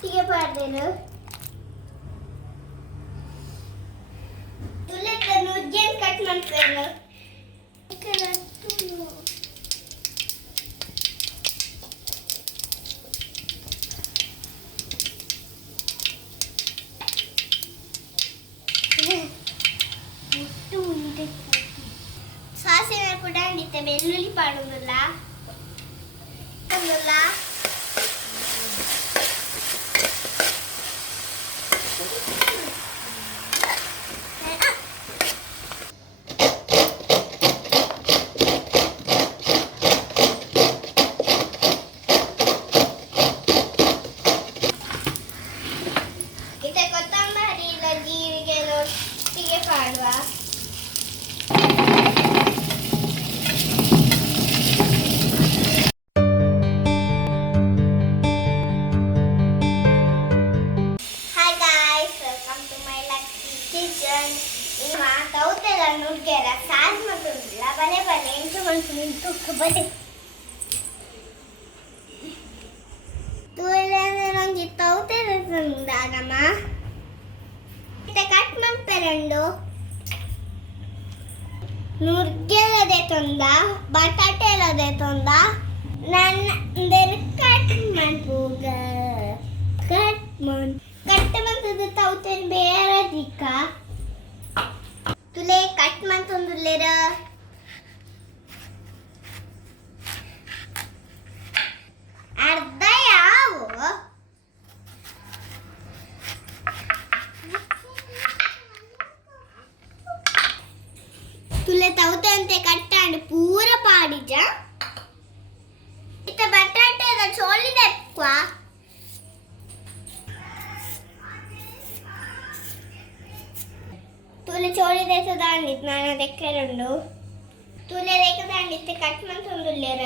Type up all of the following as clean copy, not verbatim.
ಒಟ್ಟಿಗೆ ಪಾಡ್ದೇನು ತುಲೆತನು ಉಜ್ಜೇನ್ ಕಟ್ ಮಾಡ್ತೇನು ಸಾಸಿವೆ ಕೂಡ ಹಿಡಿತೆ ಬೆಳ್ಳುಳ್ಳಿ ಪಾಡುವುದಿಲ್ಲ ಕೊತ್ತಂಬರಿ ಇಲ್ಲ ಜೀರಿಗೆ ಒಟ್ಟಿಗೆ ಪಾಡುವ Touthe Nurge Sar bale bale into bale nange Touthe Nurge cut ಮಾಡ್ಪೆರಂಡು ನುರ್ಗೆಲದೆ ತೊಂದ ಬಟಾಟೆಲದೆ ತೊಂದ ನನ್ನ ಕಟ್ ಮಾಡ್ಬೋಗ ಕಟ್ ಮಾಡ್ತದ Touthe ಬೇರೆ ದಿಕ್ಕ ತುಲೆ ಕಟ್ ಮಾಡ್ತೊಂದುಲ್ಲೇರ ಅರ್ಧ ಯಾವು ತುಲೆ Touthe ಅಂತೆ ಕಟ್ಟಾಂಡು ಪೂರ ಪಾಡಿಜ ಇತ್ತ ಬಟಾಟೆದ ಚೋಳಿದೆ ಕ್ವಾ ತುಲೆ ಚೋಳಿ ದೇಶ ದಾಂಡಿತ್ ನಾನು ದೆಕ್ಕೆರಂಡು ತುಲೆ ದೇಕ ದಾಂಡಿತ್ತೆ ಕಟ್ ಮಾಡ್ತೊಂದುಲ್ಲೇರ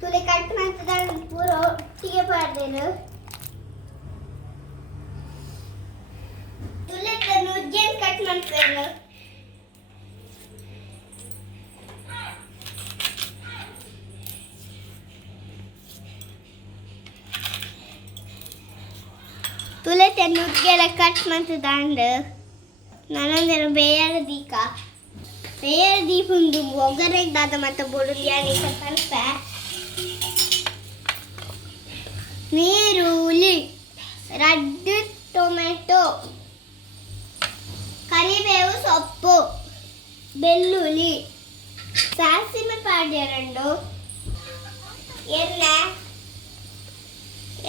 ತುಲೆ ಕಟ್ ಮಾಡ್ತದಾಂಡು ಪೂರ ಒಟ್ಟಿಗೆ ಪಾಡ್ದೇನು ತುಲೆ ನುಜ್ಜೇನ್ ಕಟ್ ಮಾಡ್ತೇನು ತುಲೆತೆ ನುಗ್ಗೆಲ್ಲ ಕಟ್ ಮಾಡ್ತದಾಂಡು ನನ್ನಂದೇನು ಬೇಯರ ದೀಕ ಬೇಯರ ದೀಪುಂದು ಒಗ್ಗರೆಗೆ ದಾದ ಮತ್ತು ಬೊಡುಲ್ಯಾನಿ ಸ್ವಲ್ಪ ನೀರುಳ್ಳಿ ರೆಡ್ ಟೊಮೆಟೊ ಕರಿಬೇವು ಸೊಪ್ಪು ಬೆಳ್ಳುಳ್ಳಿ ಸಾಸಿವೆ ಪಾಡ್ಯರಂಡು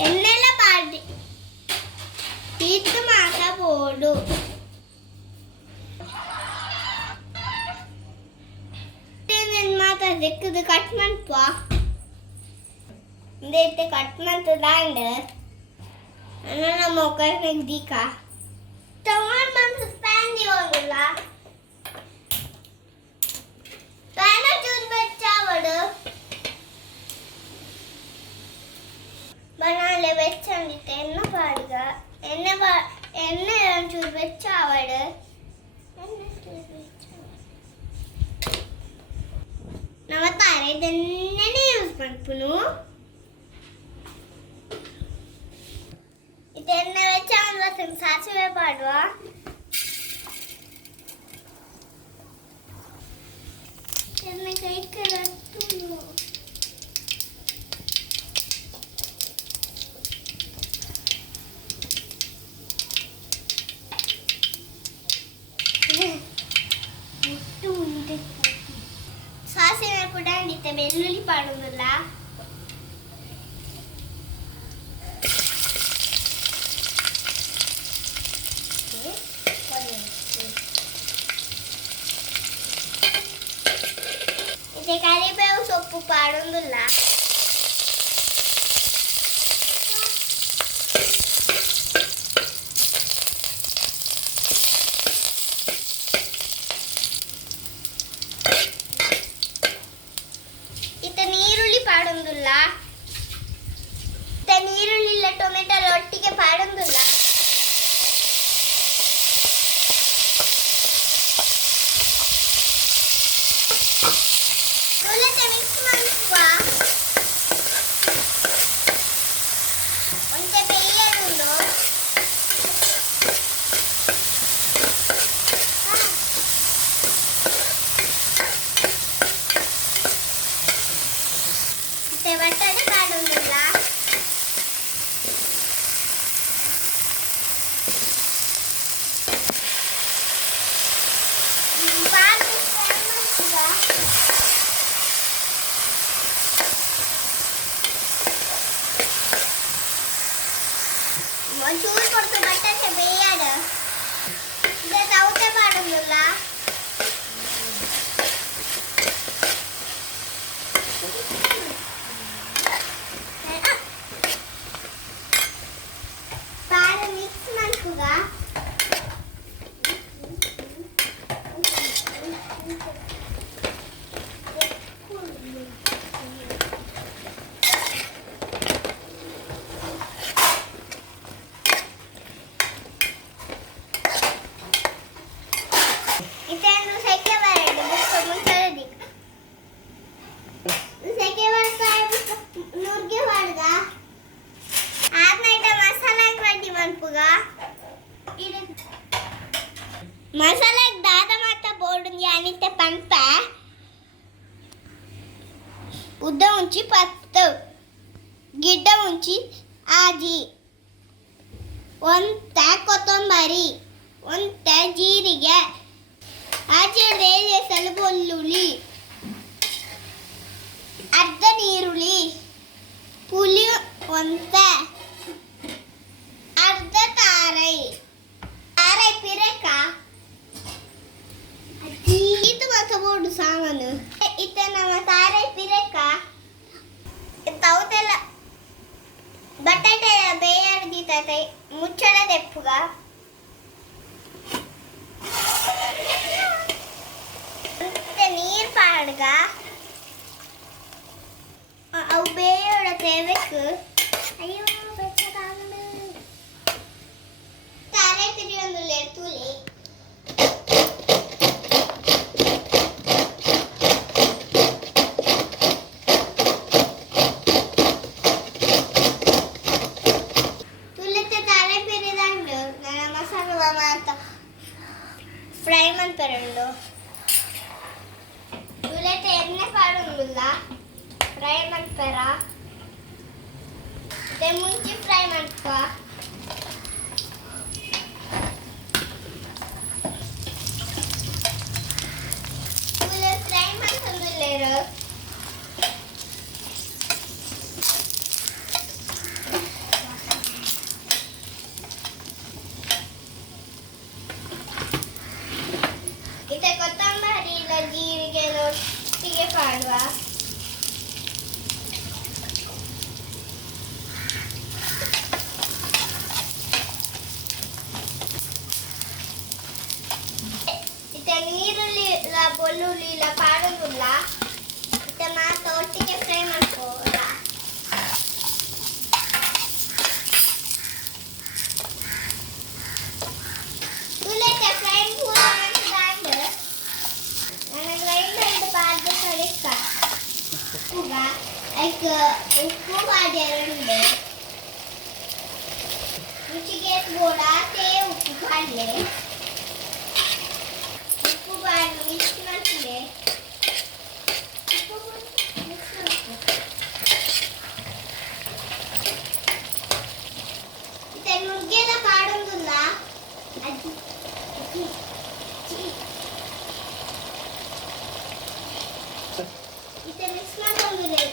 ಎಣ್ಣೆಲ್ಲ ಪಾಡಿ ಇದು ಮಾತ್ರ ಬೋಡು ಮಾತ್ರ ದಿಕ್ಕದು ಕಟ್ ಮಾಡ್ಪ ಇದೈತೆ ಕಟ್ ಮಾಡ್ತದಾಂಡು ನನ್ನ ಮೊಕ್ಕರ್ಗೆ ದೀಕ ಟೊಮಾಟೊ ಬಂದು ಪ್ಯಾನ್ ಹೋಗಿಲ್ಲ ಪ್ಯಾನ ಚೂರು ಬೆಚ್ಚಾವಡು बनाले വെച്ചണ്ടിട്ട് എണ്ണ പാടുക എണ്ണ ചൂട് വെച്ച അവിടെ നമ്മ തറേ തന്നെ യൂസ് പണപ്പുന്നു ഇത് എണ്ണ വെച്ചാൽ സാസിವೆ പാടുക എണ്ണ കഴിക്കുന്നു ಸಾಸಿವೆ ಕೂಡ ಹಿಡಿತೆ ಬೆಳ್ಳುಳ್ಳಿ ಪಾಡುವುದಿಲ್ಲ ಇದು ಕರಿಬೇವು ಸೊಪ್ಪು ಪಾಡುವುದಿಲ್ಲ ಪಾಡೊಂದುಲ್ಲ ನೀರುಳ್ಳಿ ಇಲ್ಲ ಟೊಮೆಟೊ ಒಟ್ಟಿಗೆ ಪಾಡೊಂದುಲ್ಲ चूर पड़ते बट्टे से बेयाड इधर ताऊते पाडुंगुल्ला पाड मिक्स ಮಾಡ್ಕುಗಾ मसाला दादा माता बोर्ड आणि ते पंप उद्द उंची पत्त गिड्ड उंची आजी ಒಂದ ಕೊತ್ತಂಬರಿ ಒಂದ ಜೀರಿಗೆ ಆಚೆ ಸ್ವಲ್ಪ ಬೆಳ್ಳುಳ್ಳಿ ಅರ್ಧ ನೀರುಳ್ಳಿ ಪುಳಿ ಒಂದ ಅರ್ಧ ತಾರೈ ಪಿರಕ itu masa bodu sangan itu nama tarai pireka tahu tela batata beyar di tatai mucchala deppuga ante neer paadga au beyar tevekku ayyo bechadannu tarai piriyondulle tuli fry ಮಾಡ್ತಾರಲ್ಲ ಇವಲೈತೆ ಎಣ್ಣೆ ಪಾಡುಂಗಿಲ್ಲ ಫ್ರೈ ಮಾಡ್ತಾರ ಅದೇ ಮುಂಚೆ ಫ್ರೈ ಮಾಡ್ಕ ಇವಲೆ ಫ್ರೈ ಮಾಡ್ಕೊಂಡಿಲ್ಲ ಕೊತ್ತಂಬರಿ ಇಲ್ಲ ಜೀರಿಗೆ ಒಟ್ಟಿಗೆ ಪಾಡುವ ಇತ್ತೆ ನೀರುಳ್ಳಿ ಇಲ್ಲ ಬೆಳ್ಳುಳ್ಳಿ ಇಲ್ಲ ಪಾಡುವುದಿಲ್ಲ ಇತ್ತೆ ಮಾತ್ರ ಒಟ್ಟಿಗೆ ಫ್ರೈ ಮಾಡ್ಕೋಲ್ಲ ಉಪ್ಪು ಪಾಡ್ಯಾರಂಡೆ ರುಚಿಗೆ ಗೋಡಾತೆ ಉಪ್ಪು ಪಾಡ್ಲೆ ಉಪ್ಪು ಪಾಡ್ ಮಿಕ್ಸ್ ಮಾಡ್ತಿದ್ದೆ ಇತ್ತೆ ನುಗ್ಗೆದ ಪಾಡೊಂದಿಲ್ಲ ಅಜ್ಜಿ ಇತ್ತೆ ಮಿಕ್ಸ್ ಮಾಡ್ಕೊಂಡಿದೆ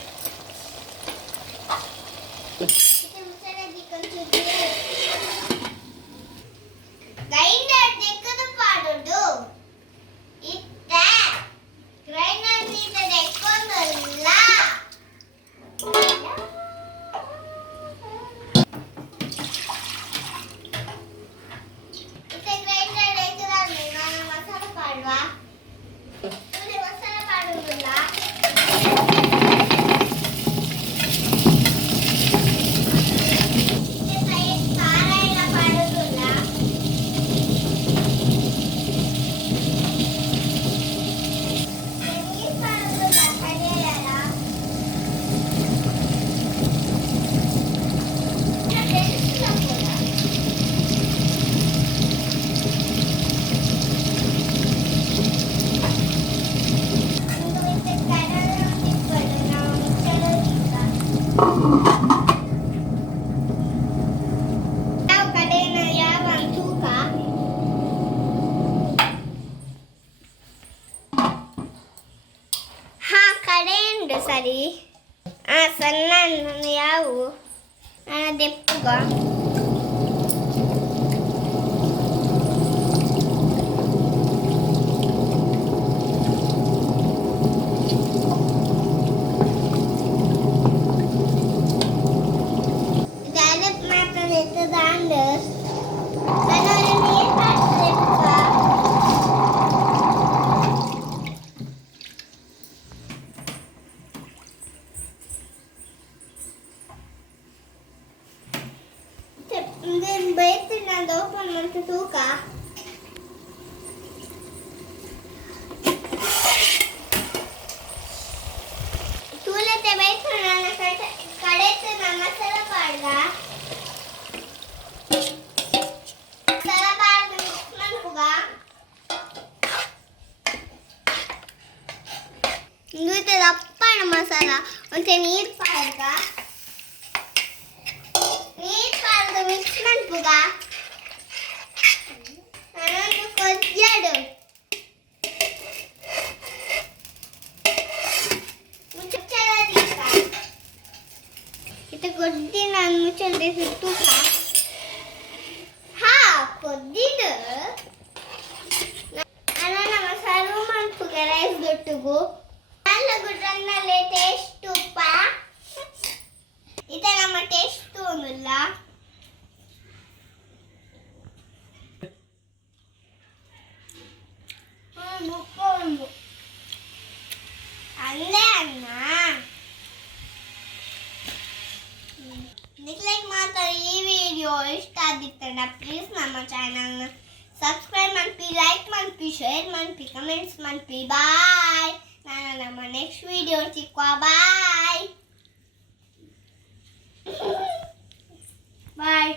ಉಂಟು ಸರಿ ಸಣ್ಣ ಯಾವು ದೆಪ್ಪುಗ open mantu tuka tulate baitu nana kadete masala paadga masala paadga mantuga ingute dappana masala onte neer paadga neer paadga mix mantuga కొద్దియాడు కొద్ది నన్ను ముచ్చండి చుట్టూ కొద్దిడు అన్న మసాలు మనకు రైస్ దొట్టుగు నల్ల గుడ్రన్నలే టేస్ట్ ఉప్ప ఇత ನಮ್ಮ ಟೇಸ್ಟ್ ತೋನುಲ್ಲ ಅಲ್ಲೇ ಅನ್ನ ಲೈಕ್ ಮಾಡ್ತಾರೆ ಈ ವಿಡಿಯೋ ಇಷ್ಟ ಆಗಿತ್ತಂದ್ರೆ ಪ್ಲೀಸ್ ನಮ್ಮ ಚಾನಲ್ನ ಸಬ್ಸ್ಕ್ರೈಬ್ ಮಾಡಿ ಲೈಕ್ ಮಾಡಿ ಶೇರ್ ಮಾಡಿ ಕಮೆಂಟ್ಸ್ ಮಾಡಿ ಬಾಯ್ ನಾನು ನಮ್ಮ ನೆಕ್ಸ್ಟ್ ವಿಡಿಯೋ ಸಿಕ್ಕುವ ಬಾಯ್ ಬಾಯ್